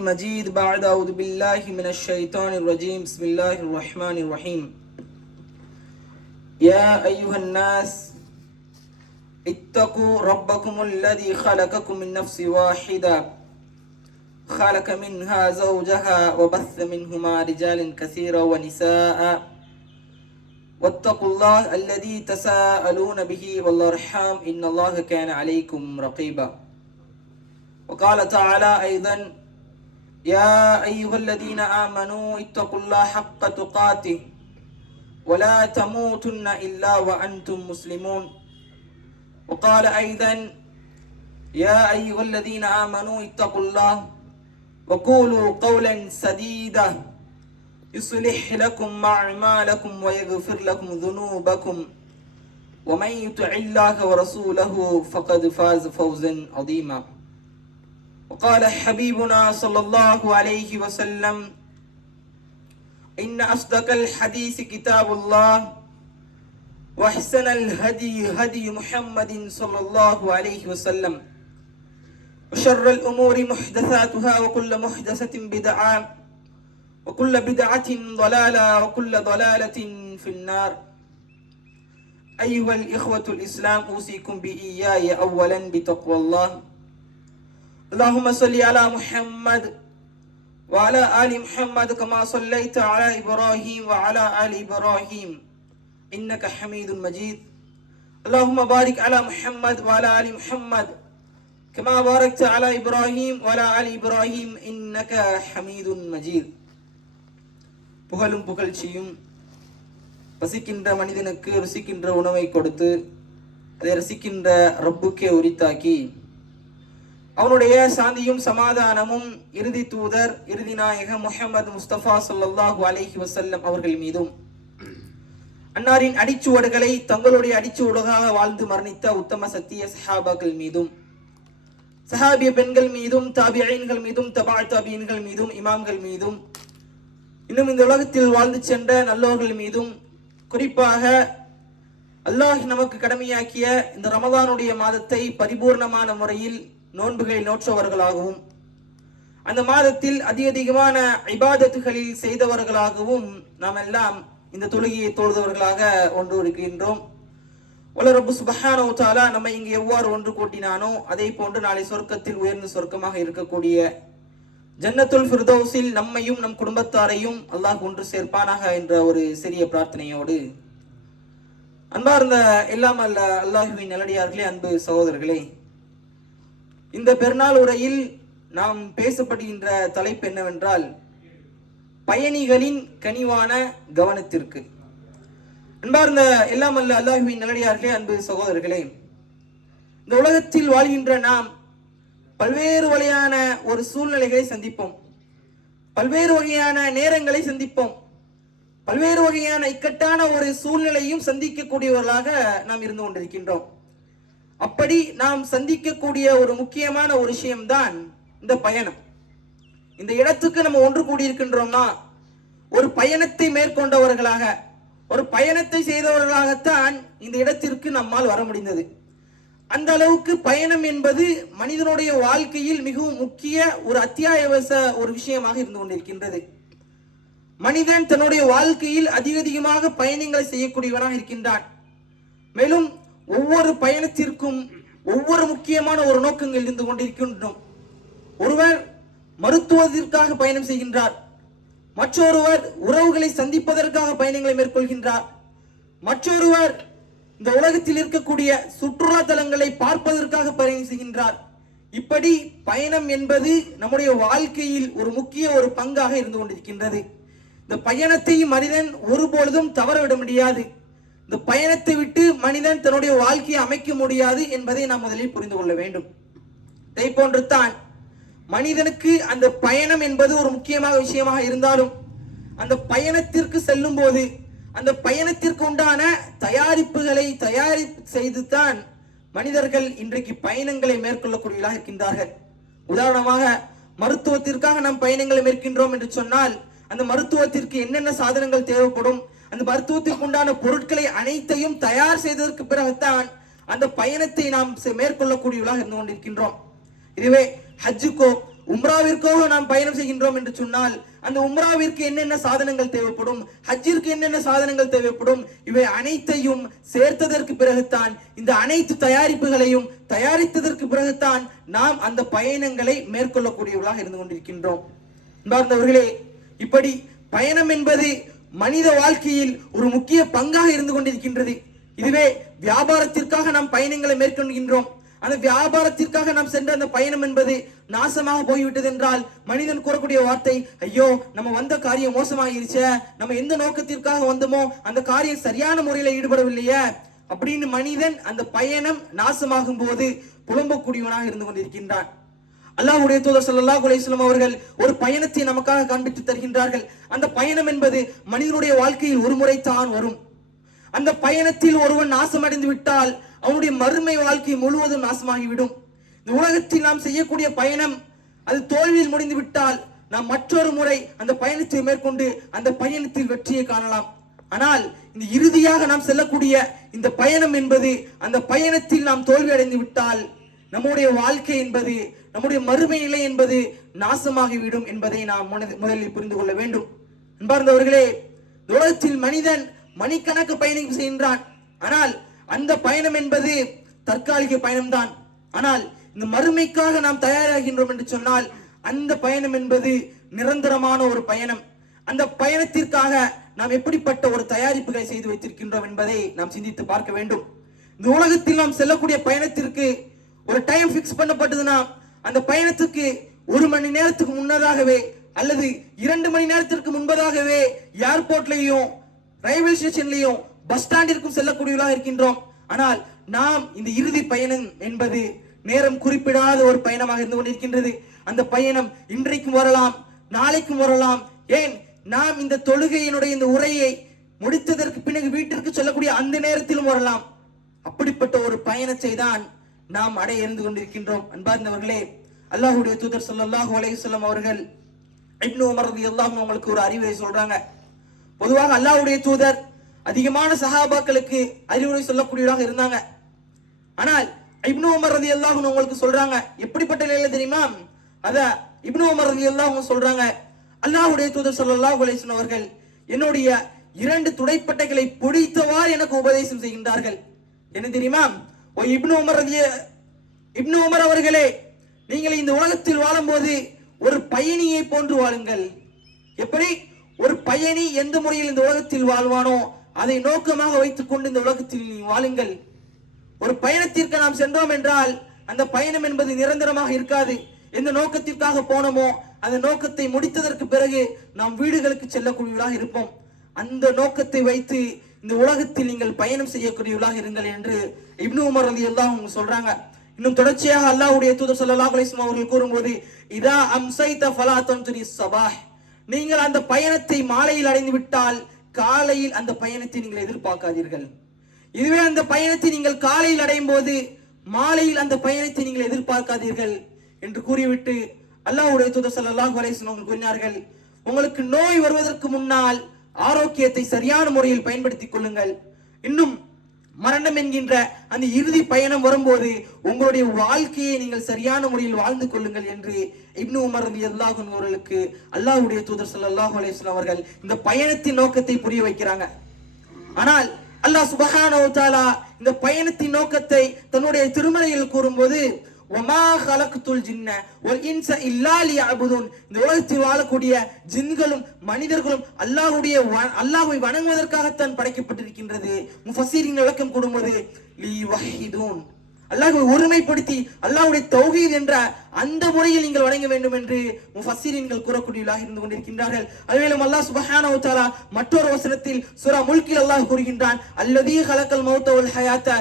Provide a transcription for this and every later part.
مجيد بعد أعوذ بالله من الشيطان الرجيم بسم الله الرحمن الرحيم يا أيها الناس اتقوا ربكم الذي خلقكم من نفس واحدة خلق منها زوجها وبث منهما رجالا كثيرا ونساء واتقوا الله الذي تساءلون به والأرحام إن الله كان عليكم رقيبا وقال تعالى أيضا يا أيها الذين آمنوا اتقوا الله حق تقاته ولا تموتن إلا وأنتم مسلمون وقال أيضا يا أيها الذين آمنوا اتقوا الله وقولوا قولا سديدا يصلح لكم أعمالكم ويغفر لكم ذنوبكم ومن يطع الله ورسوله فقد فاز فوزا عظيما وقال حبيبنا صلى الله عليه وسلم إن أصدق الحديث كتاب الله وأحسن الهدي هدي محمد صلى الله عليه وسلم وشر الأمور محدثاتها وكل محدثة بدعة وكل بدعة ضلالة وكل ضلالة في النار أيها الإخوة الإسلام أوصيكم بإياي أولا بتقوى الله اللهم صل على محمد وعلى آل محمد كما صليت على إبراهيم وعلى آل إبراهيم إنك حميد مجيد اللهم بارك على محمد وعلى آل محمد كما باركت على إبراهيم وعلى آل إبراهيم إنك حميد مجيد புகழும் புகழ்ச்சியும் பசிக்கின்ற மனிதனுக்கு ருசிக்கின்ற உணவை கொடுத்து அதை ரசிக்கின்ற ரப்புக்கே உரித்தாக்கி அவனுடைய சாந்தியும் சமாதானமும் இறுதி தூதர் இறுதி நாயகம் முஹம்மது முஸ்தபா ஸல்லல்லாஹு அலைஹி வஸல்லம் அவர்கள் மீதும் அன்னாரின் அடிச்சுவடுகளை தங்களுடைய அடிச்சுவடுகாக வாழ்ந்து மரணித்த உத்தம சத்திய சஹாபாக்கள் மீதும் சஹாபிய பெண்கள் மீதும் தாபியீன்கள் மீதும் தபா தாபியீன்கள் மீதும் இமாம்கள் மீதும் இன்னும் இந்த உலகத்தில் வாழ்ந்து சென்ற நல்லோர்கள் மீதும் குறிப்பாக அல்லாஹ் நமக்கு கடமையாக்கிய இந்த ரமதானுடைய மாதத்தை பரிபூர்ணமான முறையில் நோன்புகளை நோற்றவர்களாகவும் அந்த மாதத்தில் அதிகமான இபாதத்துகளில் செய்தவர்களாகவும் நாம் எல்லாம் இந்த தொழுகையை தொழுதவர்களாக ஒன்று இருக்கின்றோம். வல்ல ரப்பு சுப்ஹானஹு வ தஆலா நம்மை இங்கு எவ்வாறு ஒன்று கூட்டினானோ அதே போன்று நாளை சொர்க்கத்தில் உயர்ந்த சொர்க்கமாக இருக்கக்கூடிய ஜன்னத்துல் ஃபிர்தௌஸில் நம்மையும் நம் குடும்பத்தாரையும் அல்லாஹ் ஒன்று சேர்ப்பானாக என்ற ஒரு சிறிய பிரார்த்தனையோடு அன்பார்ந்த எல்லாம் அல்ல அல்லாஹுவின் நல்லடியார்களே, அன்பு சகோதரர்களே, இந்த பெருநாள் உரையில் நாம் பேசப்படுகின்ற தலைப்பு என்னவென்றால் பயணிகளின் கனிவான கவனத்திற்கு. அன்பார்ந்த எல்லாம் அல்ல அல்லாஹுவின் நல்லடியார்களே, அன்பு சகோதரர்களே, இந்த உலகத்தில் வாழ்கின்ற நாம் பல்வேறு வகையான ஒரு சூழ்நிலைகளை சந்திப்போம், பல்வேறு வகையான நேரங்களை சந்திப்போம், பல்வேறு வகையான இக்கட்டான ஒரு சூழ்நிலையும் சந்திக்கக்கூடியவர்களாக நாம் இருந்து கொண்டிருக்கின்றோம். அப்படி நாம் சந்திக்கக்கூடிய ஒரு முக்கியமான ஒரு விஷயம்தான் இந்த பயணம். இந்த இடத்துக்கு நம்ம ஒன்று கூடியிருக்கின்றோம்னா ஒரு பயணத்தை மேற்கொண்டவர்களாக, ஒரு பயணத்தை செய்தவர்களாகத்தான் இந்த இடத்திற்கு நம்மால் வர முடிந்தது. அந்த அளவுக்கு பயணம் என்பது மனிதனுடைய வாழ்க்கையில் மிகவும் முக்கிய ஒரு அத்தியாவசிய ஒரு விஷயமாக இருந்து கொண்டிருக்கின்றது. மனிதன் தன்னுடைய வாழ்க்கையில் அதிகமாக பயணங்களை செய்யக்கூடியவனாக இருக்கின்றான். மேலும் ஒவ்வொரு பயணத்திற்கும் ஒவ்வொரு முக்கியமான ஒரு நோக்கங்கள் இருந்து கொண்டிருக்கின்றோம். ஒருவர் மருத்துவத்திற்காக பயணம் செய்கின்றார், மற்றொருவர் உறவுகளை சந்திப்பதற்காக பயணங்களை மேற்கொள்கின்றார், மற்றொருவர் இந்த உலகத்தில் இருக்கக்கூடிய சுற்றுலா தலங்களை பார்ப்பதற்காக பயணம் செய்கின்றார். இப்படி பயணம் என்பது நம்முடைய வாழ்க்கையில் ஒரு முக்கிய ஒரு பங்காக இருந்து கொண்டிருக்கின்றது. இந்த பயணத்தை மனிதன் ஒருபொழுதும் தவறவிட முடியாது. இந்த பயணத்தை விட்டு மனிதன் தன்னுடைய வாழ்க்கையை அமைக்க முடியாது என்பதை நாம் முதலில் புரிந்து கொள்ள வேண்டும். இதை போன்று தான் மனிதனுக்கு அந்த பயணம் என்பது ஒரு முக்கியமான விஷயமாக இருந்தாலும் அந்த பயணத்திற்கு செல்லும் போது அந்த பயணத்திற்கு உண்டான தயாரிப்புகளை செய்து தான் மனிதர்கள் இன்றைக்கு பயணங்களை மேற்கொள்ளக்கூடியவர்களாக இருக்கின்றார்கள். உதாரணமாக மருத்துவத்திற்காக நாம் பயணங்களை மேற்கின்றோம் என்று சொன்னால் அந்த மருத்துவத்திற்கு என்னென்ன சாதனங்கள் தேவைப்படும், அந்த மருத்துவத்திற்கு உண்டான பொருட்களை அனைத்தையும் தயார் செய்ததற்கு பிறகுதான் அந்த பயணத்தை நாம் மேற்கொள்ளக்கூடியவர்களாக இருந்து கொண்டிருக்கின்றோம். இதுவே ஹஜ்ஜுக்கோ உம்ராவிற்காக நாம் பயணம் செய்கின்றோம் என்று சொன்னால் அந்த உம்ராவிற்கு என்னென்ன சாதனங்கள் தேவைப்படும், ஹஜ்ஜிற்கு என்னென்ன சாதனங்கள் தேவைப்படும், இவை அனைத்தையும் சேர்த்ததற்கு பிறகுதான், இந்த அனைத்து தயாரிப்புகளையும் தயாரித்ததற்கு பிறகுதான் நாம் அந்த பயணங்களை மேற்கொள்ளக்கூடியவர்களாக இருந்து கொண்டிருக்கின்றோம். அன்பார்ந்தவர்களே, இப்படி பயணம் என்பது மனித வாழ்க்கையில் ஒரு முக்கிய பங்காக இருந்து கொண்டிருக்கின்றது. இதுவே வியாபாரத்திற்காக நாம் பயணங்களை மேற்கொள்கின்றோம். அந்த வியாபாரத்திற்காக நாம் சென்ற அந்த பயணம் என்பது நாசமாக போய்விட்டது என்றால் மனிதன் கூறக்கூடிய வார்த்தை, ஐயோ நம்ம வந்த காரியம் மோசமாகிருச்சே, நம்ம எந்த நோக்கத்திற்காக வந்தோமோ அந்த காரியம் சரியான முறையில் ஈடுபடவில்லையே அப்படின்னு மனிதன் அந்த பயணம் நாசமாகும் போது புலம்பக்கூடியவனாக இருந்து கொண்டிருக்கின்றான். அல்லாஹ்வுடைய தூதர் ஸல்லல்லாஹு அலைஹி வஸல்லம் அவர்கள் ஒரு பயணத்தை நமக்காக காண்பித்து தருகின்றார்கள். அந்த பயணம் என்பது மனிதனுடைய வாழ்க்கையில் ஒரு முறைத்தான் வரும். அந்த பயணத்தில் ஒருவன் நாசமடைந்து விட்டால் அவனுடைய மறுமை வாழ்க்கை முழுவதும் நாசமாகிவிடும். இந்த உலகத்தில் நாம் செய்யக்கூடிய பயணம் அது தோல்வியில் முடிந்து விட்டால் நாம் மற்றொரு முறை அந்த பயணத்தை மேற்கொண்டு அந்த பயணத்தில் வெற்றியை காணலாம். ஆனால் இந்த இறுதியாக நாம் செல்லக்கூடிய இந்த பயணம் என்பது, அந்த பயணத்தில் நாம் தோல்வி அடைந்து விட்டால் நம்முடைய வாழ்க்கை என்பது, நம்முடைய மறுமை நிலை என்பது நாசமாகிவிடும் என்பதை நாம் முதலில் புரிந்து கொள்ள வேண்டும். அன்பார்ந்தவர்களே, உலகத்தில் மனிதன் மணிக்கணக்கு பயணம் செய்கின்றான். ஆனால் அந்த பயணம் என்பது தற்காலிக பயணம்தான். ஆனால் இந்த மறுமைக்காக நாம் தயாராகின்றோம் என்று சொன்னால் அந்த பயணம் என்பது நிரந்தரமான ஒரு பயணம். அந்த பயணத்திற்காக நாம் எப்படிப்பட்ட ஒரு தயாரிப்புகளை செய்து வைத்திருக்கின்றோம் என்பதை நாம் சிந்தித்து பார்க்க வேண்டும். இந்த உலகத்தில் நாம் செல்லக்கூடிய பயணத்திற்கு ஒரு டைம் பிக்ஸ் பண்ணப்பட்டதுன்னா அந்த பயணத்துக்கு 1 மணி நேரத்துக்கு முன்னதாகவே அல்லது 2 மணி நேரத்திற்கு முன்பதாகவே ஏர்போர்ட்லயும் ரயில்வே ஸ்டேஷன்லயும் பஸ் ஸ்டாண்டிற்கும் செல்லக்கூடியவர்களாக இருக்கின்றோம். ஆனால் நாம் இந்த இறுதி பயணம் என்பது நேரம் குறிப்பிடாத ஒரு பயணமாக இருந்து கொண்டிருக்கின்றது. அந்த பயணம் இன்றைக்கும் வரலாம், நாளைக்கும் வரலாம். ஏன், நாம் இந்த தொழுகையினுடைய இந்த உரையை முடித்ததற்கு பிறகு வீட்டிற்கு செல்லக்கூடிய அந்த நேரத்திலும் வரலாம். அப்படிப்பட்ட ஒரு பயணத்தை தான் நாம் அடைய இருந்து கொண்டிருக்கின்றோம். அன்பார்ந்தவர்களே, அல்லாஹ்வுடைய தூதர் ஸல்லல்லாஹு அலைஹி வஸல்லம் அவர்கள் இப்னு உமர் ரலியல்லாஹு அன்ஹு அவங்களுக்கு ஒரு அறிவுரை சொல்றாங்க. பொதுவாக அல்லாஹ்வுடைய தூதர் அதிகமான சஹாபாக்களுக்கு அறிவுரை சொல்லக்கூடியவராக இருந்தாங்க. ஆனால் இப்னு உமர் ரலியல்லாஹு அன்ஹு அவங்களுக்கு சொல்றாங்க, எப்படிப்பட்ட நிலையில தெரியுமா? அத இப்னு உமர் ரலியல்லாஹு அன்ஹு சொல்றாங்க, அல்லாஹ்வுடைய தூதர் ஸல்லல்லாஹு அலைஹி வஸல்லம் அவர்கள் என்னுடைய 2 துடைப்பட்டைகளை பிடித்தவாறு எனக்கு உபதேசம் செய்கின்றார்கள். என்ன தெரியுமா? ஓ இப்னு உமர் அவர்களே, நீங்கள் இந்த உலகத்தில் வாழும்போது ஒரு பயணியை போன்று வாழுங்கள். எப்படி ஒரு பயணி எந்த முறையில் இந்த உலகத்தில் வாழ்வானோ அதை நோக்கமாக வைத்துக் கொண்டு இந்த உலகத்தில் வாழுங்கள். ஒரு பயணத்திற்கு நாம் சென்றோம் என்றால் அந்த பயணம் என்பது நிரந்தரமாக இருக்காது. எந்த நோக்கத்திற்காக போனோமோ அந்த நோக்கத்தை முடித்ததற்கு பிறகு நாம் வீடுகளுக்கு செல்லக்கூடியவர்களாக இருப்போம். அந்த நோக்கத்தை வைத்து இந்த உலகத்தில் நீங்கள் பயணம் செய்யக்கூடியவர்களாக இருங்கள் என்று இப்னு உமர் ரலியல்லாஹு அன்ஹு சொல்றாங்க. இன்னும் தொடர்ச்சியாக அல்லாஹ்வுடைய தூதர் ஸல்லல்லாஹு அலைஹி வஸல்லம் அவர்கள் கூறும்போது, இதா அம்சைத ஃபலா தன்துரி ஸபாஹ், நீங்கள் அந்த பயணத்தை மாலையில் அடைந்து விட்டால் காலையில் அந்த பயணத்தை நீங்கள் எதிர்பார்க்காதீர்கள். இதுவே அந்த பயணத்தை நீங்கள் காலையில் அடையும் போது மாலையில் அந்த பயணத்தை நீங்கள் எதிர்பார்க்காதீர்கள் என்று கூறிவிட்டு அல்லாஹ்வுடைய தூதர் ஸல்லல்லாஹு அலைஹி வஸல்லம் அவர்கள் கூறினார்கள், உங்களுக்கு நோய் வருவதற்கு முன்னால் ஆரோக்கியத்தை சரியான முறையில் பயன்படுத்திக் கொள்ளுங்கள். இன்னும் மரணம் என்கின்ற அந்த இறுதி பயணம் வரும்போது உங்களுடைய வாழ்க்கையை நீங்கள் சரியான முறையில் வாழ்ந்து கொள்ளுங்கள் என்று இப்னு உமர் ரலியல்லாஹு அன்ஹு அவர்களுக்கு அல்லாஹ்வுடைய தூதர் ஸல்லல்லாஹு அலைஹி வஸல்லம் அவர்கள் இந்த பயணத்தின் நோக்கத்தை புரிய வைக்கிறாங்க. ஆனால் அல்லாஹ் சுப்ஹானஹு வ தஆலா இந்த பயணத்தின் நோக்கத்தை தன்னுடைய திருமறையில் கூறும்போது, வமா ஹலக்துல் ஜின்ன வல் இன்ஸ இல்லா லியஅபுதுன், இந்த உலகத்தில் வாழக்கூடிய ஜின்களும் மனிதர்களும் அல்லாஹ்வை வணங்குவதற்காகத்தான் படைக்கப்பட்டிருக்கின்றது. முஃபஸ்ஸிரீன் விளக்கம் கொடுக்கும்போது லிவஹிதுன், அல்லாஹ்வை ஒருமைப்படுத்தி அல்லாஹ்வுடைய தௌஹீத் என்ற அந்த முறையில் நீங்கள் வணங்க வேண்டும் என்று முஃபஸ்ஸிரீன்கள் கூறக்கூடியவர்களாக இருந்து கொண்டிருக்கின்றார்கள். அதுவேளை அல்லாஹ் சுப்ஹானஹு வ தஆலா மற்றொரு வசனத்தில் சூரா முல்கில் அல்லாஹ் கூறுகின்றான், அல்லதீ ஹலக்கல் மௌத வல் ஹயாத்த,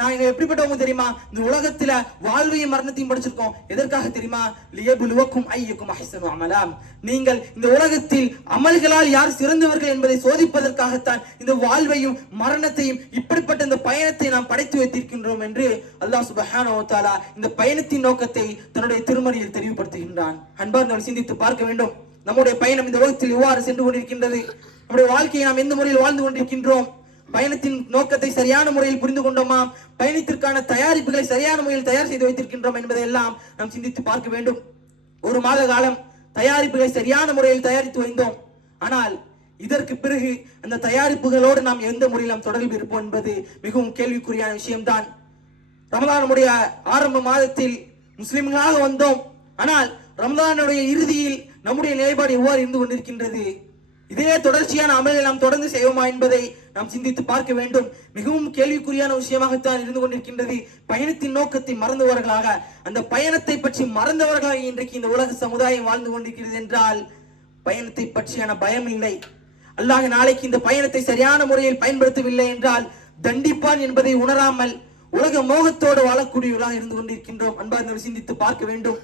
நான் எப்படிப்பட்டவங்க தெரியுமா? இந்த உலகத்துல வாழ்வையும் மரணத்தையும் படிச்சிருக்கோம். எதற்காக தெரியுமா? லியபுலுவக்கும் ஐயுக்கும் அஹ்ஸனு அமலா, நீங்கள் இந்த உலகத்தில் அமல்களால் யார் சிறந்தவர்கள் என்பதை சோதிப்பதற்காகத்தான் இந்த வாழ்வையும் மரணத்தையும் இப்படிப்பட்ட இந்த பயணத்தை நாம் படைத்து வைத்திருக்கின்றோம் என்று அல்லாஹ் சுப்ஹானஹு வ தஆலா இந்த பயணத்தின் நோக்கத்தை தன்னுடைய திருமறையில் தெளிவுபடுத்துகின்றான். அன்பார்ந்தவர்கள் சிந்தித்து பார்க்க வேண்டும். நம்முடைய பயணம் இந்த உலகத்தில் எவ்வாறு சென்று கொண்டிருக்கின்றது? நம்முடைய வாழ்க்கையை நாம் எந்த முறையில் வாழ்ந்து கொண்டிருக்கின்றோம்? பயணத்தின் நோக்கத்தை சரியான முறையில் புரிந்து கொண்டோமா? பயணத்திற்கான தயாரிப்புகளை சரியான முறையில் தயார் செய்து வைத்திருக்கின்றோம் என்பதை எல்லாம் நாம் சிந்தித்து பார்க்க வேண்டும். ஒரு மாத காலம் தயாரிப்புகளை சரியான முறையில் தயாரித்து வைத்தோம். ஆனால் இதற்கு பிறகு அந்த தயாரிப்புகளோடு நாம் எந்த முறையில் நாம் தொடர்பு இருப்போம் என்பது மிகவும் கேள்விக்குறியான விஷயம்தான். ரமலானுடைய ஆரம்ப மாதத்தில் முஸ்லிம்களாக வந்தோம். ஆனால் ரமலானுடைய இறுதியில் நம்முடைய நிலைப்பாடு எவ்வாறு இருந்து கொண்டிருக்கின்றது? இதே தொடர்ச்சியான அமலை நாம் தொடர்ந்து செய்வோமா என்பதை நாம் சிந்தித்து பார்க்க வேண்டும். மிகவும் கேள்விக்குறியான விஷயமாகத்தான் இருந்து கொண்டிருக்கின்றது. பயணத்தின் நோக்கத்தை மறந்தவர்களாக, அந்த பயணத்தை பற்றி மறந்தவர்களாக இன்றைக்கு இந்த உலக சமுதாயம் வாழ்ந்து கொண்டிருக்கிறது என்றால் பயணத்தை பற்றியான பயம் இல்லை. அல்லாஹ் நாளைக்கு இந்த பயணத்தை சரியான முறையில் பயன்படுத்தவில்லை என்றால் தண்டிப்பான் என்பதை உணராமல் உலக மோகத்தோடு வாழக்கூடியவர்களாக இருந்து கொண்டிருக்கின்றோம். அன்பார்ந்தவர்கள் சிந்தித்து பார்க்க வேண்டும்.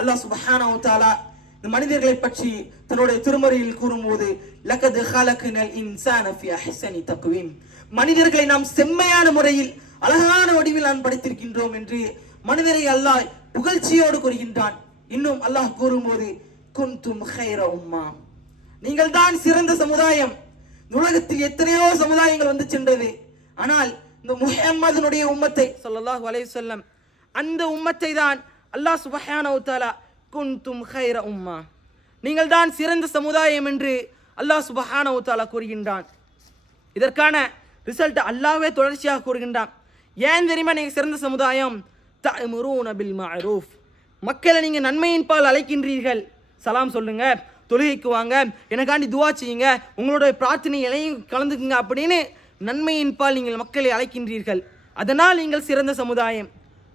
அல்லாஹ் சுப்ஹானஹு வ தஆலா இந்த மனிதர்களை பற்றி தன்னுடைய திருமறையில் கூறும்போது லகத் ஹலக்னல் இன்சான ஃபீ அஹ்ஸனி தக்வீம், மனிதர்களை நாம் செம்மையான முறையில் அழகான வடிவில் நான் படைத்திருக்கின்றோம் என்று மனிதரை அல்லாஹ் புகழ்ச்சியோடு கூறுகின்றான். இன்னும் அல்லாஹ் கூறும்போது குன்தும் கைர உம்மா, நீங்கள் தான் சிறந்த சமுதாயம். உலகத்தில் எத்தனையோ சமுதாயங்கள் வந்து சென்றது. ஆனால் இந்த முஹம்மதுனுடைய உம்மத்தை ஸல்லல்லாஹு அலைஹி வஸல்லம், அந்த உம்மத்தை தான் அல்லாஹ் சுப்ஹானஹு வ தஆலா குன்தும் கைர உம்மா, நீங்கள் தான் சிறந்த சமுதாயம் என்று அல்லாஹ் சுப்ஹானஹு வ தஆலா கூறுகின்றான். இதற்கான ரிசல்ட் அல்லாஹ்வே தொடர்ச்சியாக கூறுகின்றான். ஏன் தெரியுமா நீங்க சிறந்த சமுதாயம்? தஅமுரூன பில் மஅரூஃப், மக்களை நீங்க நன்மையின் பால் அழைக்கின்றீர்கள். சலாம் சொல்லுங்க, தொழுகைக்கு வாங்க, எனக்காண்டி துவா செய்யுங்க, உங்களுடைய பிரார்த்தனைகளையும் கலந்துக்குங்க அப்படின்னு நன்மையின் பால் நீங்கள் மக்களை அழைக்கின்றீர்கள். அதனால் நீங்கள் சிறந்த சமுதாயம்.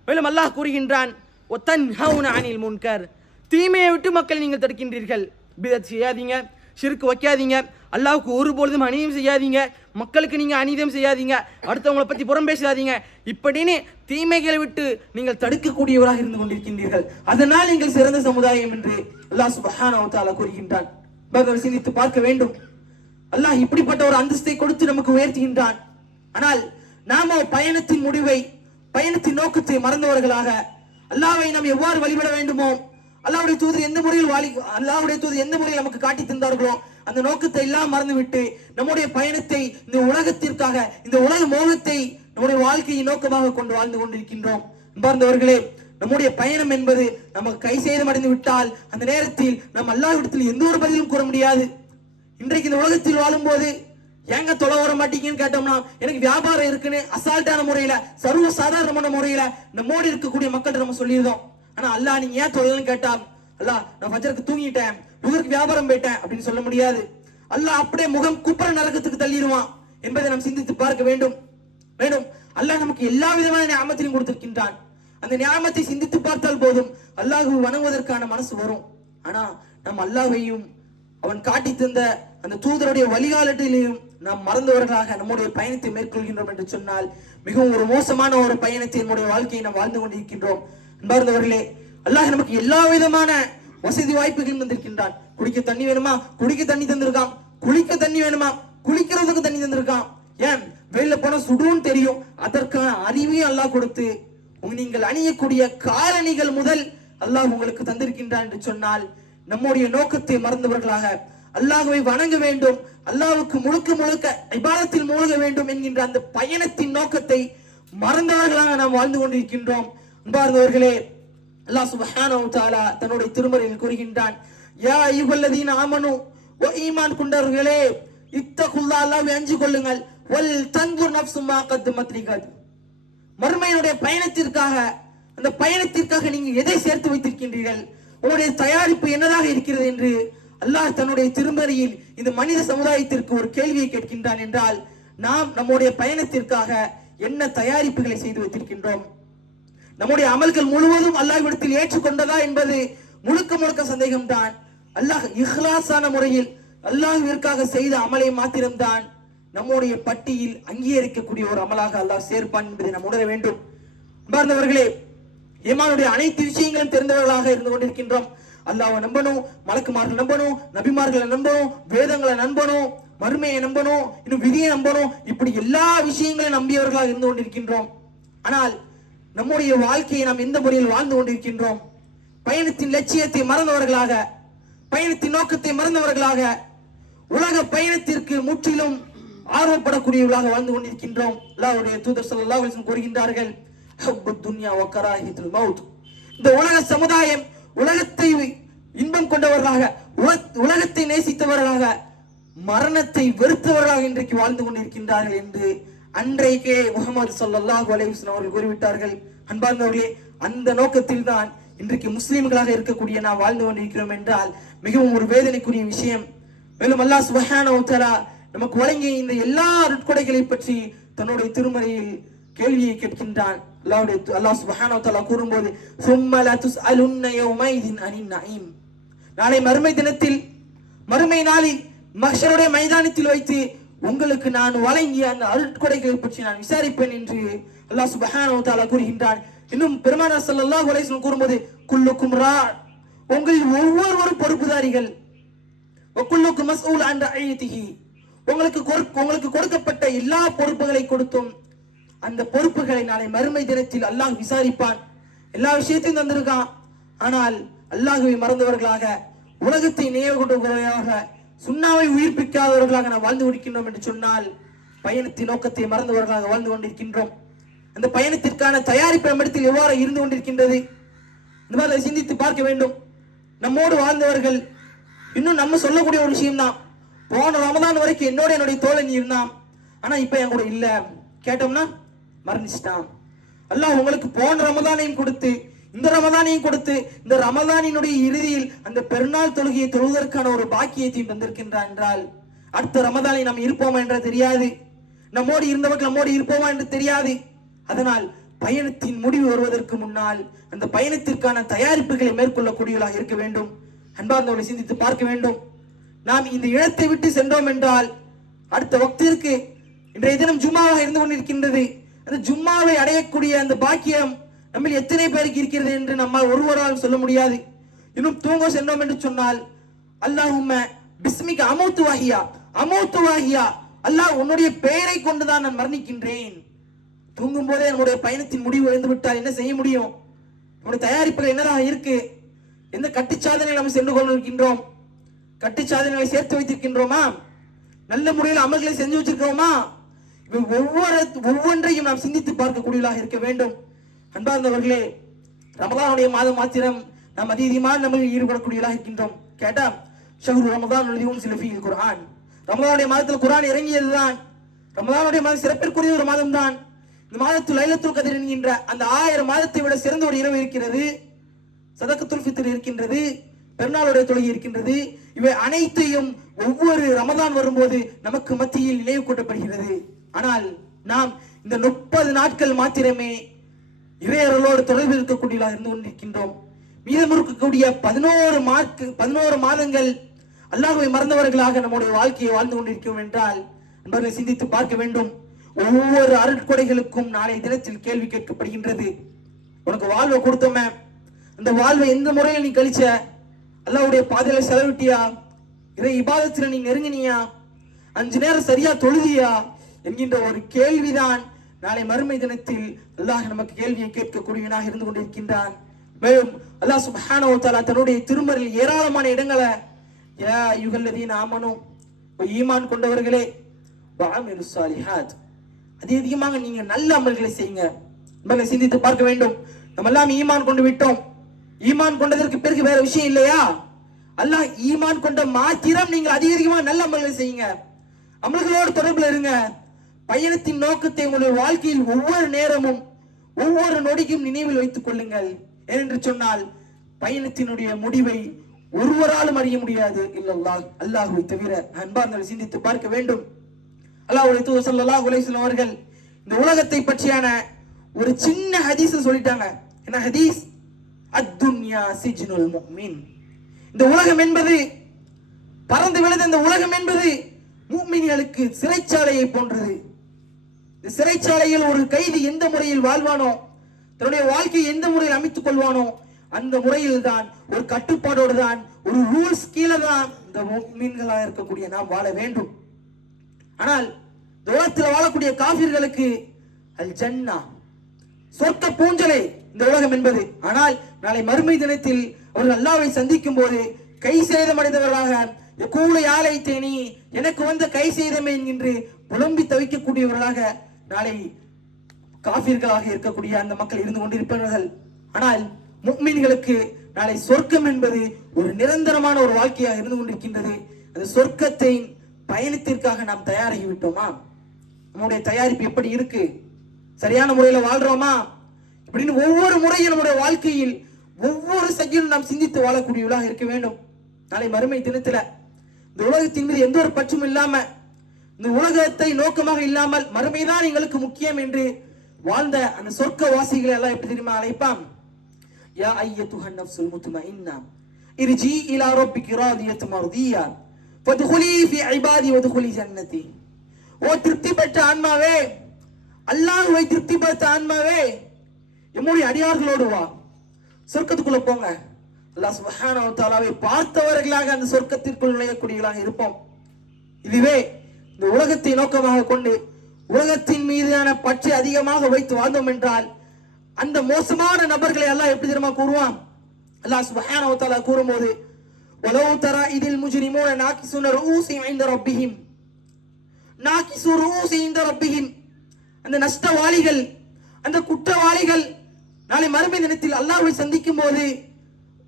மேலும் அல்லாஹ் கூறுகின்றான் வதன்ஹவுன அனில் முன்கர், தீமையை விட்டு மக்களை நீங்கள் தடுக்கின்றீர்கள். பிதத் செய்யாதீங்க, ஷிர்க் வைக்காதீங்க, அல்லாஹ்வுக்கு ஒருபொழுதும் அநீதம் செய்யாதீங்க, மக்களுக்கு நீங்கள் அநீதம் செய்யாதீங்க, அடுத்தவங்களை பற்றி புறம் பேசாதீங்க, இப்படின்னு தீமைகளை விட்டு நீங்கள் தடுக்கக்கூடியவராக இருந்து கொண்டிருக்கின்றீர்கள். அதனால் நீங்கள் சிறந்த சமுதாயம் என்று அல்லாஹ் சுப்ஹானஹு வ தஆலா கூறுகின்றான். சிந்தித்து பார்க்க வேண்டும். அல்லாஹ் இப்படிப்பட்ட ஒரு அந்தஸ்தை கொடுத்து நமக்கு உயர்த்துகின்றான். ஆனால் நாம பயணத்தின் முடிவை, பயணத்தின் நோக்கத்தை மறந்தவர்களாக அல்லாஹ்வை நாம் எவ்வாறு வழிபட வேண்டுமோ, அல்லாஹ்வுடைய தூதர் எந்த முறையில் நமக்கு காட்டி தந்தார்களோ அந்த நோக்கத்தை எல்லாம் மறந்துவிட்டு நம்முடைய பயணத்தை இந்த உலகத்திற்காக, இந்த உலக மோகத்தை நம்முடைய வாழ்க்கையை நோக்கமாக கொண்டு வாழ்ந்து கொண்டிருக்கின்றோம். அன்பார்ந்தவர்களே, நம்முடைய பயணம் என்பது நமக்கு கை சேதம் அடைந்து விட்டால் அந்த நேரத்தில் நம் அல்லாஹ்விடத்தில் எந்த ஒரு பதிலும் கூற முடியாது. இன்றைக்கு இந்த உலகத்தில் வாழும் போது ஏங்க தொலை வர மாட்டீங்கன்னு கேட்டோம்னா, எனக்கு வியாபாரம் இருக்குன்னு அசால்ட்டான முறையில, சர்வ சாதாரணமான முறையில நம்மோடு இருக்கக்கூடிய மக்கள்கிட்ட நம்ம சொல்லியிருந்தோம். ஆனா அல்லாஹ் நீங்க ஏன் தொழலன்னு கேட்டா, அல்லாஹ் நான் ஃபஜ்ருக்கு தூங்கிட்டேன், லுஹருக்கு வியாபாரம் போயிட்டேன் அப்படின்னு சொல்ல முடியாது. அல்லாஹ் அப்படியே முகம் குப்புற நரகத்துக்கு தள்ளிடுவான் என்பதை நாம் சிந்தித்து பார்க்க வேண்டும். மேலும் அல்லாஹ் நமக்கு எல்லா விதமான நியாமத்தையும் கொடுத்திருக்கின்றான். அந்த நியாமத்தை சிந்தித்து பார்த்தால் போதும் அல்லாஹ்வை வணங்குவதற்கான மனசு வரும். ஆனா நம் அல்லாஹ்வையும் அவன் காட்டி தந்த அந்த தூதருடைய வழிகாலத்திலையும் நாம் மறந்தவர்களாக நம்முடைய பயணத்தை மேற்கொள்கின்றோம் என்று சொன்னால் மிகவும் ஒரு மோசமான ஒரு பயணத்தை நம்முடைய வாழ்க்கையை நாம் வாழ்ந்து கொண்டிருக்கின்றோம். அன்பார்ந்தவர்களே, அல்லாஹ் நமக்கு எல்லா விதமான வசதி வாய்ப்புகளும் தந்திருக்கின்றான். குடிக்க தண்ணி வேணுமா, குடிக்க தண்ணி தந்திருக்கான். குளிக்க தண்ணி வேணுமா, குளிக்கிறதுக்கு தண்ணி தந்திருக்கான். ஏன் வெளியில போனா சுடுன்னு தெரியும், அதற்கான அறிவையும் அல்லாஹ் கொடுத்து நீங்கள் அணியக்கூடிய காலணிகள் முதல் அல்லாஹ் உங்களுக்கு தந்திருக்கின்றான் என்று சொன்னால் நம்முடைய நோக்கத்தை மறந்தவர்களாக அல்லாஹ்வை வணங்க வேண்டும், அல்லாஹ்வுக்கு முழுக்க முழுக்க இபாதத்தில் மூழ்க வேண்டும் என்கின்ற அந்த பயணத்தின் நோக்கத்தை மறந்தவர்களாக நாம் வாழ்ந்து கொண்டிருக்கின்றோம். அன்பார்ந்தவர்களே, அல்லாஹ் சுப்ஹானஹு வ தஆலா தன்னுடைய திருமறையில் கூறுகின்றான், யா அய்யுஹல்லதீன ஆமனு, ஓ ஈமான் கொண்டவர்களே, இத்தகுல்லாஹ், அல்லாஹ்வை அஞ்சி கொள்ளுங்கள், வல் தன்துர் நஃப்ஸு மா கத்தமத் லிகத், மறுமையினுடைய பயணத்திற்காக, அந்த பயணத்திற்காக நீங்கள் எதை சேர்த்து வைத்திருக்கின்றீர்கள், உங்களுடைய தயாரிப்பு என்னதாக இருக்கிறது என்று அல்லாஹ் தன்னுடைய திருமறையில் இந்த மனித சமுதாயத்திற்கு ஒரு கேள்வியை கேட்கின்றான். என்றால் நாம் நம்முடைய பயணத்திற்காக என்ன தயாரிப்புகளை செய்து வைத்திருக்கின்றோம், நம்முடைய அமல்கள் முழுவதும் அல்லாஹ்விடத்தில் ஏற்றுக்கொண்டதா என்பது முழுக்க முழுக்க சந்தேகம்தான். அல்லாஹ் இஹ்லாஸான முறையில் அல்லாஹ்விற்காக செய்த அமலை மாத்திரம்தான் நம்முடைய பட்டியில் அங்கீகரிக்கக்கூடிய ஒரு அமலாக அல்லாஹ் சேர்ப்பான் என்பதை நாம் உணர வேண்டும். அன்பார்ந்தவர்களே, ஈமானுடைய அனைத்து விஷயங்களும் தெரிந்தவர்களாக இருந்து கொண்டிருக்கின்றோம். அல்லாஹ்வை நம்பணும், மலக்குமார்களை நம்பணும், நபிமார்களை நம்பணும், வேதங்களை நம்பணும், மறுமையை நம்பணும், இன்னும் விதியை நம்பணும், இப்படி எல்லா விஷயங்களையும் நம்பியவர்களாக இருந்து கொண்டிருக்கின்றோம். ஆனால் நம்முடைய வாழ்க்கையை நாம் எந்த முறையில் வாழ்ந்து கொண்டிருக்கின்றோம்? பயணத்தின் லட்சியத்தை மறந்தவர்களாக, பயணத்தின் நோக்கத்தை மறந்தவர்களாக, உலக பயணத்திற்கு முற்றிலும் ஆர்வப்படக்கூடியவர்களாக வாழ்ந்து கொண்டிருக்கின்றோம். அல்லாஹ்வுடைய தூதர் ஸல்லல்லாஹு அலைஹி வஸல்லம் கூறுகின்றார்கள், ஹப்புத் துன்யா வ கராஹித்துல் மௌத், இந்த உலக சமுதாயம் உலகத்தை இன்பம் கொண்டவர்களாக, உலகத்தை நேசித்தவர்களாக, மரணத்தை வெறுத்தவர்களாக இன்றைக்கு வாழ்ந்து கொண்டிருக்கின்றார்கள் என்று அன்றைக்கே முஹம்மது ஸல்லல்லாஹு அலைஹி வஸல்லம் அவர்கள் கூறிவிட்டார்கள். அன்பார்ந்தவர்களே, அந்த நோக்கத்தில் தான் இன்றைக்கு முஸ்லிம்களாக இருக்கக்கூடிய நாம் வாழ்ந்து கொண்டிருக்கிறோம் என்றால் மிகவும் ஒரு வேதனைக்குரிய விஷயம். மேலும் அல்லாஹ் சுப்ஹானஹு வ தஆலா நமக்கு வழங்கிய இந்த எல்லா அருட்கொடைகளை பற்றி தன்னுடைய திருமறையில் கேள்வியை கேட்கின்றான். அல்லாஹ் சுப்ஹானஹு வ தஆலா கூறும்போது ثُمَّ لَتُسْأَلُنَّ يَوْمَئِذٍ عَنِ النَّعِيمِ, நாளை மறுமை தினத்தில், மறுமை நாளில் மஹ்ஷருடைய மைதானத்தில் வைத்து உங்களுக்கு நான் வழங்கிய அந்த அருட்கொடைகளை பற்றி நான் விசாரிப்பேன் என்று அல்லாஹ் சுப்ஹானஹு வ தஆலா கூறுகின்றான். இன்னும் பெருமானார் ஸல்லல்லாஹு அலைஹி வஸல்லம் கூறும்போது குல்லுக்கும் ரா, உங்களில் ஒவ்வொருவரும் பொறுப்புதாரிகள், வகுல்லுக்கும் மஸ்ஊல் அன் ரஅய்யதிஹி, உங்களுக்கு கொடுக்கப்பட்ட எல்லா பொறுப்புகளை கொடுத்தும் அந்த பொறுப்புகளை நாளை மறுமை தினத்தில் அல்லாஹ் விசாரிப்பான். எல்லா விஷயத்தையும் தந்திருக்கான், ஆனால் அல்லாஹ்வை மறந்தவர்களாக, உலகத்தை நினைவு கொண்டவர்களாக, சுன்னாவை உயிர்ப்பிக்காதவர்களாக நாம் வாழ்ந்து கொண்டிருக்கின்றோம் என்று சொன்னால் பயணத்தின் நோக்கத்தை மறந்தவர்களாக வாழ்ந்து கொண்டிருக்கின்றோம். அந்த பயணத்திற்கான தயாரிப்பு நம்மிடத்தில் எவ்வாறு இருந்து கொண்டிருக்கின்றது, இந்த மாதிரி சிந்தித்து பார்க்க வேண்டும். நம்மோடு வாழ்ந்தவர்கள் இன்னும் நம்ம சொல்லக்கூடிய ஒரு விஷயம் தான், போன ரமதான் வரைக்கும் என்னுடைய தோழன் இருந்தான், ஆனா இப்ப என் கூட இல்ல, கேட்டோம்னா மரணிச்சிட்டான். அல்லாஹ் உங்களுக்கு போன ரமதானையும் கொடுத்து இந்த ரமதானையும் கொடுத்து இந்த ரமதானினுடைய இறுதியில் அந்த பெருநாள் தொழுகையை தொழுவதற்கான ஒரு பாக்கியத்தையும் தந்திருக்கின்றான் என்றால் அடுத்த ரமதானை நாம் இருப்போமா என்று தெரியாது, நம்மோடு இருந்தவர்கள் நம்மோடு இருப்போமா என்று தெரியாது. அதனால் பயணத்தின் முடிவு வருவதற்கு முன்னால் அந்த பயணத்திற்கான தயாரிப்புகளை மேற்கொள்ளக்கூடியவர்களாக இருக்க வேண்டும். அன்பார்ந்தவர்களை சிந்தித்து பார்க்க வேண்டும். நாம் இந்த இடத்தை விட்டு சென்றோம் என்றால் அடுத்த வக்திற்கு இன்றைய தினம் ஜும்மாவாக இருந்து கொண்டிருக்கின்றது. அந்த ஜும்மாவை அடையக்கூடிய அந்த பாக்கியம் நம்ம எத்தனை பேருக்கு இருக்கிறது என்று நம்மால் ஒருவரால் சொல்ல முடியாது. இன்னும் தூங்க சென்றோம் என்று சொன்னால் அல்லாஹும்ம பிஸ்மிக அமௌத்து வாஹியா, அல்லாஹ் உன்னுடைய பெயரை கொண்டுதான் நான் மரணிக்கின்றேன். தூங்கும் போதே நம்முடைய பயணத்தின் முடிவு இருந்து விட்டால் என்ன செய்ய முடியும்? நம்முடைய தயாரிப்புகள் என்னதாக இருக்கு? எந்த கட்டுச்சாதனை நம்ம சென்று கொண்டிருக்கின்றோம்? கட்டுச்சாதனைகளை சேர்த்து வைத்திருக்கின்றோமா? நல்ல முறையில் அமல்களை செஞ்சு வச்சிருக்கிறோமா? ஒவ்வொன்றையும் நாம் சிந்தித்து பார்க்கக்கூடியதாக இருக்க வேண்டும். அன்பார்ந்தவர்களே, ரமதானுடைய மாதம் மாத்திரம் நாம் அதிகமான நம்ம ஈடுபடக்கூடியதாக இருக்கின்றோம். கேட்டா ஷஹ்ரு ரமதான் சில ஃபீல் குர்ஆன், ரமதானுடைய மாதத்தில் குர்ஆன் இறங்கியதுதான். ரமதானுடைய மாதம் சிறப்பிற்குரிய ஒரு மாதம் தான். இந்த மாதத்தில் லைலத்துல் கத்ர் என்கின்ற அந்த 1000 மாதத்தை விட சிறந்த ஒரு இரவு இருக்கிறது. சதகத்துல் ஃபித்ர் இருக்கின்றது, பெருநாளுடைய தொழுகை இருக்கின்றது. இவை அனைத்தையும் ஒவ்வொரு ரமதான் வரும்போது நமக்கு மத்தியில் நினைவு கூட்டப்படுகிறது. ஆனால் நாம் இந்த 30 நாட்கள் மாத்திரமே இறையர்களோடு தொடர்பில் இருக்கக்கூடியவர்களாக இருந்து கொண்டிருக்கின்றோம். மீதம் இருக்கக்கூடிய 11 மாதங்கள் அல்லாஹ்வை மறந்தவர்களாக நம்முடைய வாழ்க்கையை வாழ்ந்து கொண்டிருக்கிறோம் என்றால் என்பதை சிந்தித்து பார்க்க வேண்டும். ஒவ்வொரு அருட்கொடைகளுக்கும் நாளைய தினத்தில் கேள்வி கேட்கப்படுகின்றது. உனக்கு வாழ்வை கொடுத்தோமே, அந்த வாழ்வை எந்த முறையில் நீ கழிச்ச? அல்லாஹ்வுடைய பாதையில செலவிட்டியா? இறை இபாதத்துல நீ நெருங்கினியா? 5 நேரம் சரியா தொழுதியா என்கின்ற ஒரு கேள்விதான் நாளை மறுமை தினத்தில் அல்லாஹ் நமக்கு கேள்வியை கேட்கக்கூடியவனாக இருந்து கொண்டிருக்கின்றான். மேலும் அல்லாஹ் சுப்ஹானஹு வ தஆலா தன்னுடைய திருமறையில் ஏராளமான இடங்களை யா அய்யுஹல்லதீன ஆமனு, ஈமான் கொண்டவர்களே, வஅமிலுஸ் ஸாலிஹாத், அதிகமாக நீங்க நல்ல அமல்களை செய்யுங்க. நம்ம சிந்தித்து பார்க்க வேண்டும். நம்ம எல்லாம் ஈமான் கொண்டு விட்டோம். ஈமான் கொண்டதற்கு பிறகு வேற விஷயம் இல்லையா? அல்லாஹ் ஈமான் கொண்ட மாத்திரம் நீங்கள் அதிகமாக நல்ல அமல்களை செய்யுங்க, அமல்களோடு தொடர்பில் இருங்க. பயணத்தின் நோக்கத்தை உங்களுடைய வாழ்க்கையில் ஒவ்வொரு நேரமும் ஒவ்வொரு நொடிக்கும் நினைவில் வைத்துக் கொள்ளுங்கள். ஏனென்று சொன்னால் பயணத்தினுடைய முடிவை ஒருவராலும் அறிய முடியாது, இல்லல்லாஹ், அல்லாஹ்வை தவிர. அன்பார்ந்தவர்களை சிந்தித்து பார்க்க வேண்டும். அல்லாஹ்வுடைய தூதர் ஸல்லல்லாஹு அலைஹி வஸல்லம் அவர்கள் இந்த உலகத்தை பற்றியான ஒரு சின்ன ஹதீஸ் சொல்லிட்டாங்க. என்ன ஹதீஸ்? அத்துன்யா சிஜ்னுல் முஃமின், இந்த உலகம் என்பது, பறந்து விழுந்த இந்த உலகம் என்பது முஃமின்களுக்கு சிறைச்சாலையை போன்றது. இந்த சிறைச்சாலையில் ஒரு கைதி எந்த முறையில் வாழ்வானோ, தன்னுடைய வாழ்க்கையை எந்த முறையில் அமைத்துக் கொள்வானோ அந்த முறையில் தான், ஒரு கட்டுப்பாடோடு தான், ஒரு ரூல்ஸ் கீழே தான் இந்த முஃமின்களாக இருக்கக்கூடிய நாம் வாழ வேண்டும். ஆனால் உலகத்தில் வாழக்கூடிய காஃபிர்களுக்கு அல் ஜன்னா, சொர்க்க பூஞ்சலை இந்த உலகம் என்பது. ஆனால் நாளை மறுமை தினத்தில் அவர்கள் அல்லாஹ்வை சந்திக்கும் போது கை சேதமடைந்தவர்களாக கூல யாழை தேனி, எனக்கு வந்த கை சேதமே என்று புலம்பி தவிக்கக்கூடியவர்களாக நாளை காஃபிர்களாக இருக்கக்கூடிய அந்த மக்கள் இருந்து கொண்டிருப்பார்கள். ஆனால் முஃமின்களுக்கு நாளை சொர்க்கம் என்பது ஒரு நிரந்தரமான ஒரு வாழ்க்கையாக இருந்து கொண்டிருக்கின்றது. அந்த சொர்க்கத்தை பயணத்திற்காக நாம் தயாராகி விட்டோமா? நம்முடைய தயாரிப்பு எப்படி இருக்கு? சரியான முறையில் வாழ்றோமா? இப்படின்னு ஒவ்வொரு முறையும் நம்முடைய வாழ்க்கையில் ஒவ்வொரு செயலும் நாம் சிந்தித்து வாழக்கூடியவர்களாக இருக்க வேண்டும். நாளை மறுமை தினத்துல இந்த உலகத்தின் மீது எந்த ஒரு பற்றும் இல்லாம, இந்த உலகத்தை நோக்கமாக இல்லாமல் மறுமைதான் எங்களுக்கு முக்கியம் என்று வாழ்ந்த அந்த சொர்க்க வாசிகளை எல்லாம் எப்படி தெரியுமா அழைப்பான்? யா அய்யத்துஹன் நஃப்ஸுல் முத்மஇன்னா இர்ஜி இலா ரப்பிகி ராதியத்துன் மர்தியா ஃபத்குலி ஃபீ இபாதி வத்குலி ஜன்னதி. ஓ திருப்தி பெற்ற ஆன்மாவே, அல்லாஹ்வை திருப்தி பெற்ற ஆன்மாவே, எம்முடைய அடியார்களோடு வா, சொர்க்கத்துக்குள்ள போங்க. அல்லாஹ் சுப்ஹானஹு வ தஆலாவை பார்த்தவர்களாக அந்த சொர்க்கத்திற்குள் நுழையக்கூடியவர்களாக இருப்போம். இதுவே இந்த உலகத்தை நோக்கமாக கொண்டு உலகத்தின் மீதான பற்றை அதிகமாக வைத்து வாழ்ந்தோம் என்றால் அந்த மோசமான நபர்களை எல்லாம் எப்படி தெரியுமா கூறுவான்? அல்லாஹ் சுப்ஹானஹு வ தஆலா கூறும்போது, வலவ் தரா இதில் முஜ்ரிமூன நாகிஸுன ரூஸிஹிம் இன்த ரப்பிஹிம், நாகிஸு ரூஸிஹிம் இன்த ரப்பிஹிம், அந்த நஷ்டவாளிகள், அந்த குற்றவாளிகள் நாளை மறுமை தினத்தில் அல்லாஹ்வை சந்திக்கும் போது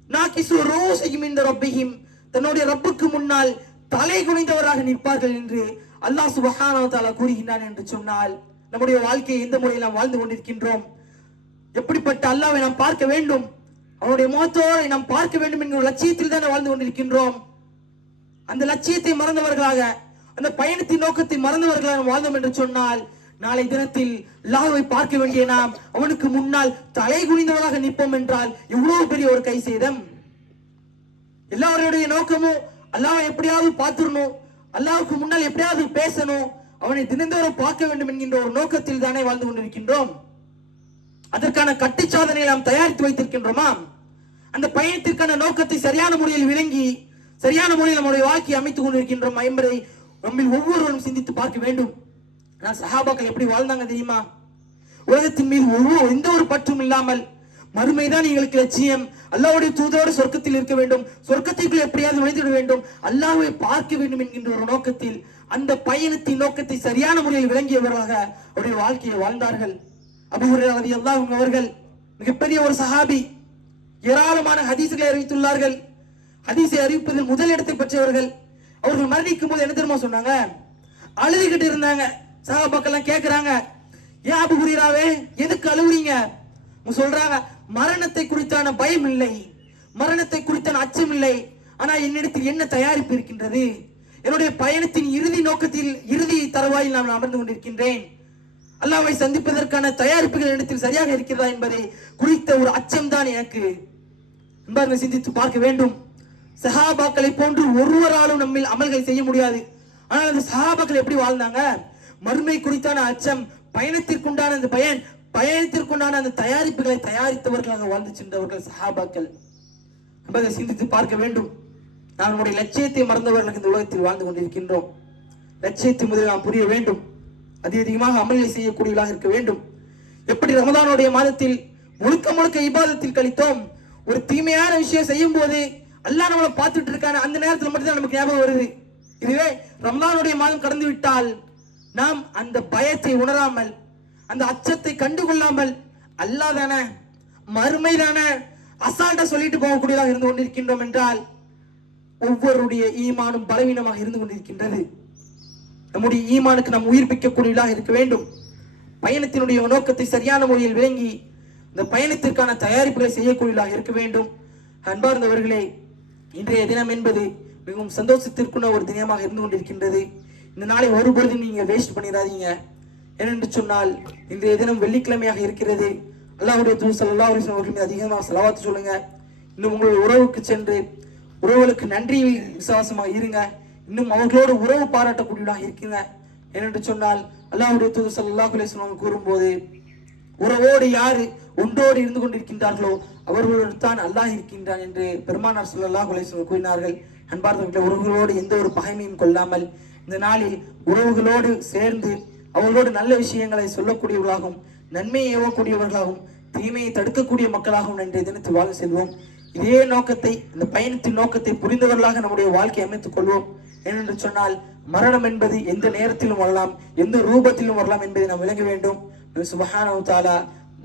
நாகிஸு ரூஸிஹிம் இன்த ரப்பிஹிம், தன்னுடைய ரப்புக்கு முன்னால் தலை குனிந்தவராக நிற்பார்கள் என்று அல்லாஹ் சுப்ஹானஹு வ தஆலா கூறுகின்றான். என்று சொன்னால் நம்முடைய வாழ்க்கையை எந்த முறையில் நாம் வாழ்ந்து கொண்டிருக்கின்றோம்? எப்படிப்பட்ட அல்லாஹ்வை நாம் பார்க்க வேண்டும், அவனுடைய முகத்தோடு நாம் பார்க்க வேண்டும் என்கிற லட்சியத்தில் தான் வாழ்ந்து கொண்டிருக்கின்றோம். அந்த லட்சியத்தை மறந்தவர்களாக, அந்த பயணத்தின் நோக்கத்தை மறந்தவர்களாக வாழ்ந்தோம் என்று சொன்னால் நாளை தினத்தில் அல்லாஹ்வை பார்க்க வேண்டிய நாம் அவனுக்கு முன்னால் தலை குனிந்தவராக நிற்போம் என்றால் எவ்வளவு பெரிய ஒரு கை சேதம். எல்லாருடைய நோக்கமும் அல்லாஹ்வை எப்படியாவது பார்த்துடணும், அல்லாஹ்வுக்கு முன்னால் எப்படியாவது பேசணும், அவனை தினந்தோறும் பார்க்க வேண்டும் என்கின்ற ஒரு நோக்கத்தில் தானே வாழ்ந்து கொண்டிருக்கின்றோம். அதற்கான கட்டுச்சாதனையை நாம் தயாரித்து வைத்திருக்கின்றோமா? அந்த பயணத்திற்கான நோக்கத்தை சரியான முறையில் விளங்கி சரியான முறையில் நம்முடைய வாழ்க்கையை அமைத்துக் கொண்டிருக்கின்றோம் என்பதை நம்மில் ஒவ்வொருவரும் சிந்தித்து பார்க்க வேண்டும். ஆனால் சஹாபாக்கள் எப்படி வாழ்ந்தாங்க தெரியுமா? உலகத்தின் மீது எந்த ஒரு பற்றும் இல்லாமல், மறுமைதான் எங்களுக்கு லட்சியம், அல்லாஹ்வுடைய தூதரோடு சொர்க்கத்தில் இருக்க வேண்டும், சொர்க்கத்திற்குள் எப்படியாவது நுழைந்துவிட வேண்டும், அல்லாஹ்வை பார்க்க வேண்டும் என்கின்ற ஒரு நோக்கத்தில் அந்த பயணத்தின் நோக்கத்தை சரியான முறையில் விளங்கியவர்களாக அவருடைய வாழ்க்கையை வாழ்ந்தார்கள். அபூ ஹுரைரா ரலியல்லாஹு அன்ஹு அவர்கள் மிகப்பெரிய ஒரு சஹாபி, ஏராளமான ஹதீஸ்களை அறிவித்துள்ளார்கள். ஹதீஸை அறிவிப்பதில் முதல் இடத்தை பெற்றவர்கள். அவர்கள் மரணிக்கும் போது என்ன தெரியுமா சொன்னாங்க? அழுதுகிட்டு இருந்தாங்க. சஹாபாக்கள் கேட்கிறாங்க, ஏன் அபூ ஹுரைராவே எதுக்கு அழுவுறீங்க? சொல்றாங்க, மரணத்தை குறித்தான பயம் இல்லை, மரணத்தை குறித்தான அச்சம் இல்லை, ஆனா என்னிடத்தில் என்ன தயாரிப்பு இருக்கின்றது, என்னுடைய பயணத்தின் இறுதி நோக்கத்தில் இறுதி தருவாயில் நான் அமர்ந்து கொண்டிருக்கின்றேன், அல்லாஹ்வை சந்திப்பதற்கான தயாரிப்புகள் என்னிடத்தில் சரியாக இருக்கிறதா என்பதை குறித்த ஒரு அச்சம் தான் எனக்கு என்பதை சிந்தித்து பார்க்க வேண்டும். சஹாபாக்களை போன்று ஒருவராலும் நம்மில் அமல்கள் செய்ய முடியாது. ஆனால் அந்த சஹாபாக்கள் எப்படி வாழ்ந்தாங்க? மறுமை குறித்தான அச்சம், பயணத்திற்குண்டான அந்த பயணத்திற்குண்டான அந்த தயாரிப்புகளை தயாரித்தவர்களாக வாழ்ந்து சென்றவர்கள் சஹாபாக்கள் என்பதை சிந்தித்து பார்க்க வேண்டும். நாம் நம்முடைய லட்சியத்தை மறந்தவர்களுக்கு இந்த உலகத்தில் வாழ்ந்து கொண்டிருக்கின்றோம். லட்சியத்தை முதலில் நாம் புரிய வேண்டும். அதிகமாக அமல்களை செய்யக்கூடியவர்களாக இருக்க வேண்டும். எப்படி ரமதானுடைய மாதத்தில் முழுக்க முழுக்க இபாதத்தில் கழித்தோம், ஒரு தீமையான விஷயம் செய்யும் போது அல்லாஹ் நம்மளை பார்த்துட்டு இருக்கான அந்த நேரத்தில் மட்டும்தான் நமக்கு ஞாபகம் வருது. இதுவே ரமதானுடைய மாதம் கடந்து விட்டால் நாம் அந்த பயத்தை உணராமல், அந்த அச்சத்தை கண்டுகொள்ளாமல், அல்லாஹ் தானே, மறுமை தானே, அசால்ட்டா சொல்லிட்டு போகக்கூடியதாக இருந்து கொண்டிருக்கின்றோம் என்றால் ஒவ்வொருடைய ஈமானும் பலவீனமாக இருந்து கொண்டிருக்கின்றது. நம்முடைய ஈமானுக்கு நாம் உயிர்ப்பிக்கக்கூடியதாக இருக்க வேண்டும். பயணத்தினுடைய நோக்கத்தை சரியான முறையில் விளங்கி இந்த பயணத்திற்கான தயாரிப்புகளை செய்யக்கூடியதாக இருக்க வேண்டும். அன்பார்ந்தவர்களே, இன்றைய தினம் என்பது மிகவும் சந்தோஷத்திற்குள்ள ஒரு தினமாக இருந்து கொண்டிருக்கின்றது. இந்த நாளை ஒருபொழுதும் நீங்க வேஸ்ட் பண்ணிடாதீங்க. ஏனென்று சொன்னால் இன்றைய தினம் வெள்ளிக்கிழமையாக இருக்கிறது. அல்லாஹ்வுடைய தூதர் ஸல்லல்லாஹு அலைஹி வஸல்லம் அவர்கள் மீது அதிகமாக ஸலவாத் சொல்லுங்க. இன்னும் உங்களுடைய உறவுக்கு சென்று உறவுகளுக்கு நன்றி விசுவாசமாக இருங்க. இன்னும் அவர்களோடு உறவு பாராட்டக்கூடியவர்களாக இருக்குங்க. ஏனென்று சொன்னால் அல்லாஹ்வுடைய தூதர் ஸல்லல்லாஹு அலைஹி வஸல்லம் கூறும்போது, உறவோடு யாரு ஒன்றோடு இருந்து கொண்டிருக்கின்றார்களோ அவர்களோடு தான் அல்லாஹ் இருக்கின்றான் என்று பெருமானார் ஸல்லல்லாஹு அலைஹி வஸல்லம் கூறினார்கள். அன்பார்ந்தவர்களே, உறவுகளோடு எந்த ஒரு பகைமையும் கொள்ளாமல் இந்த நாளில் உறவுகளோடு சேர்ந்து அவர்களோடு நல்ல விஷயங்களை சொல்லக்கூடியவர்களாகவும், நன்மையை ஏவக்கூடியவர்களாகவும், தீமையை தடுக்கக்கூடிய மக்களாகவும் இன்றைய தினத்தில் வாழ்ந்து செல்வோம். இதே நோக்கத்தை, இந்த பயணத்தின் நோக்கத்தை புரிந்தவர்களாக நம்முடைய வாழ்க்கையை அமைத்துக் கொள்வோம். ஏனென்று சொன்னால் மரணம் என்பது எந்த நேரத்திலும் வரலாம், எந்த ரூபத்திலும் வரலாம் என்பதை நாம் விளங்க வேண்டும். சுப்ஹானஹு வ தஆலா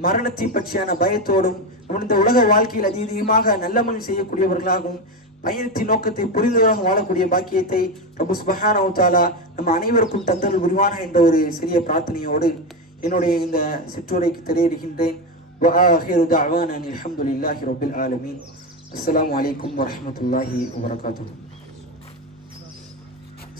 மரணத்தை பற்றியான பயத்தோடும் இந்த உலக வாழ்க்கையில் அதிகமாக நல்லமணி செய்யக்கூடியவர்களாகவும் பயணத்தின் நோக்கத்தை புரிந்தவராக வாழக்கூடிய பாக்கியத்தை ரப்பு சுப்ஹானஹு வ தஆலா நம்ம அனைவருக்கும் தந்தருள் புரிவானாக என்ற ஒரு சிறிய பிரார்த்தனையோடு என்னுடைய இந்த சிற்றுரைக்கு திரையிடுகின்றேன். وآخر دعوانا الحمد لله رب العالمين. السلام عليكم ورحمة الله وبركاته.